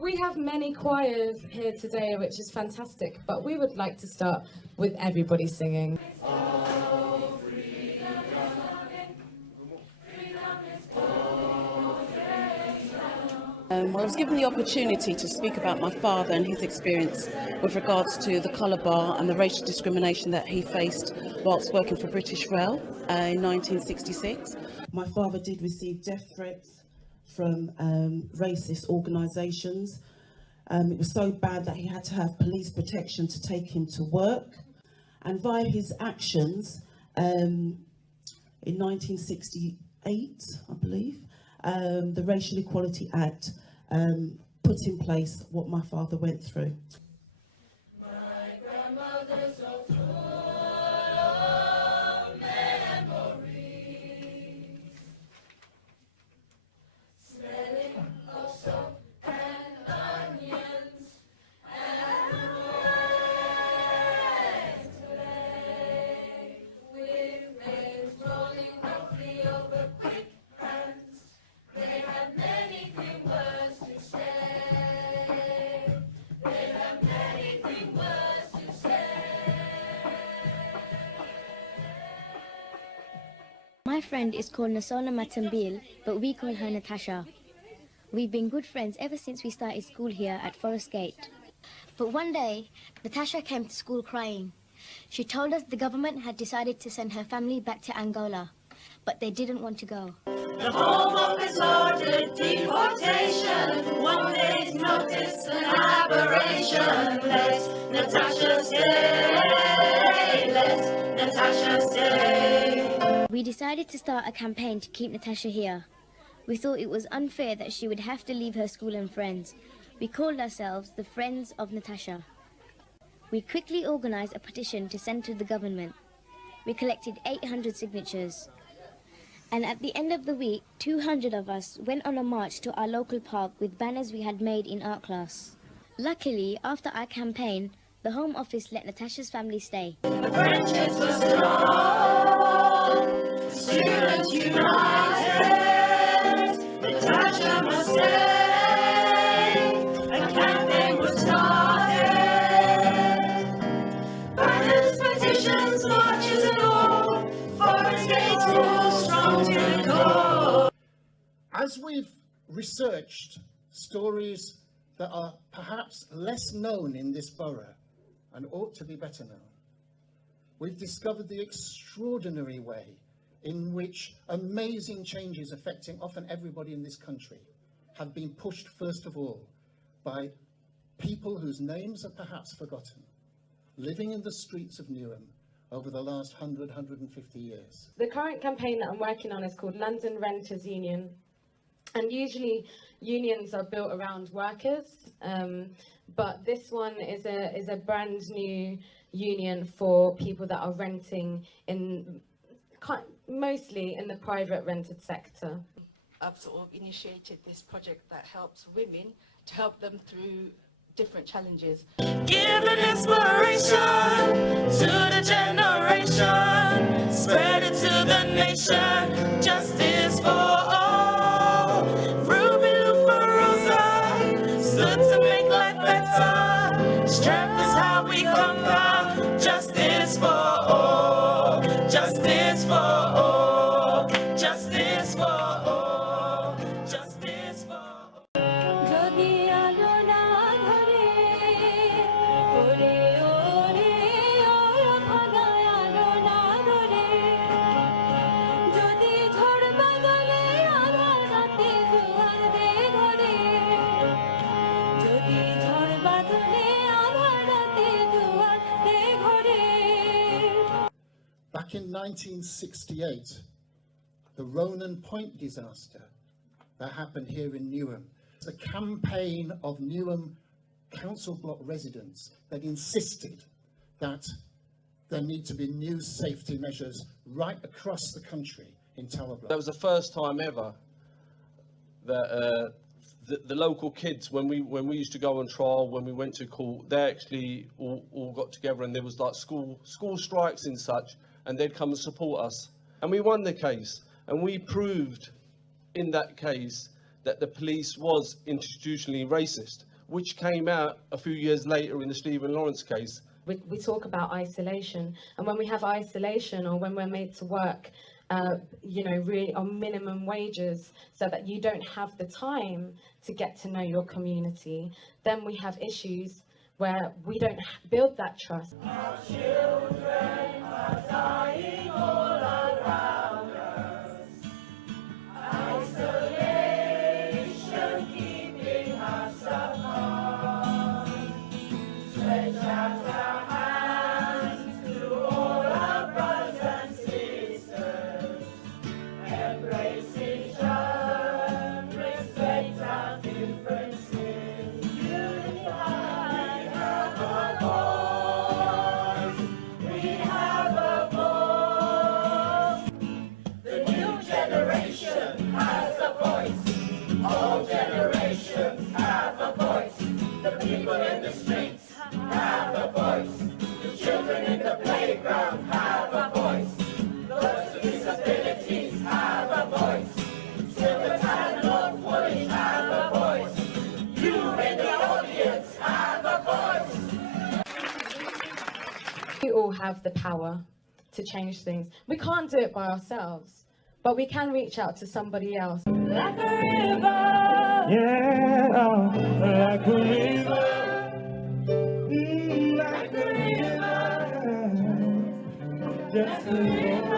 We have many choirs here today, which is fantastic, but we would like to start with everybody singing. Well, I was given the opportunity to speak about my father and his experience with regards to the colour bar and the racial discrimination that he faced whilst working for British Rail in 1966. My father did receive death threats from racist organisations. It was so bad that he had to have police protection to take him to work. And via his actions, in 1968, I believe, the Racial Equality Act put in place what my father went through. My grandmother's so full of memories, smelling of soap and onions and wet clay, with waves rolling roughly over quick hands. They have many green words to say. They have many green words to say. My friend is called Nasona Matambil, but we call her Natasha. We've been good friends ever since we started school here at Forest Gate. But one day, Natasha came to school crying. She told us the government had decided to send her family back to Angola, but they didn't want to go. The Home Office ordered deportation. One day's notice, an aberration. Let Natasha stay. Let Natasha stay. We decided to start a campaign to keep Natasha here. We thought it was unfair that she would have to leave her school and friends. We called ourselves the Friends of Natasha. We quickly organised a petition to send to the government. We collected 800 signatures. And at the end of the week, 200 of us went on a march to our local park with banners we had made in art class. Luckily, after our campaign, the Home Office let Natasha's family stay. The friendships were strong, students united, Natasha must stay, a campaign was started. Banners, petitions, marches and all, Forest Gate School strong to the core. As we've researched stories that are perhaps less known in this borough and ought to be better known, we've discovered the extraordinary way in which amazing changes affecting often everybody in this country have been pushed, first of all, by people whose names are perhaps forgotten, living in the streets of Newham over the last 150 years. The current campaign that I'm working on is called London Renters Union. And usually unions are built around workers, but this one is a brand new union for people that are renting in mostly in the private rented sector. I've sort of initiated this project that helps women to help them through different challenges. Give an inspiration to the generation, spread it to the nation, justice for all. Ruby Lou for Rosa, stood to make life better. Strength is how we come down, justice for all, justice for all, justice for all, justice for all. Back in 1968, the Ronan Point disaster that happened here in Newham, the campaign of Newham council block residents that insisted that there need to be new safety measures right across the country in Tower Block. That was the first time ever that the local kids, when we used to go on trial, when we went to court, they actually all got together, and there was like school strikes and such, and they'd come and support us. And we won the case, and we proved in that case that the police was institutionally racist, which came out a few years later in the Stephen Lawrence case. We talk about isolation, and when we have isolation, or when we're made to work, you know, really on minimum wages, so that you don't have the time to get to know your community, then we have issues where we don't build that trust. Our children are dying all around us. Isolation keeping us apart. Stretch out our hands to all our brothers and sisters. Embrace each other, respect our differences. Unify, we have a voice. We have a voice. The new generation has a voice. All generations have a voice. The people in the streets have a voice. The children in the playground have a voice. Those with disabilities have a voice. Silver and Lord Woolwich have a voice. You in the audience have a voice. We all have the power to change things. We can't do it by ourselves, but we can reach out to somebody else. Like a river, Yeah, like a river, like a river, just a river.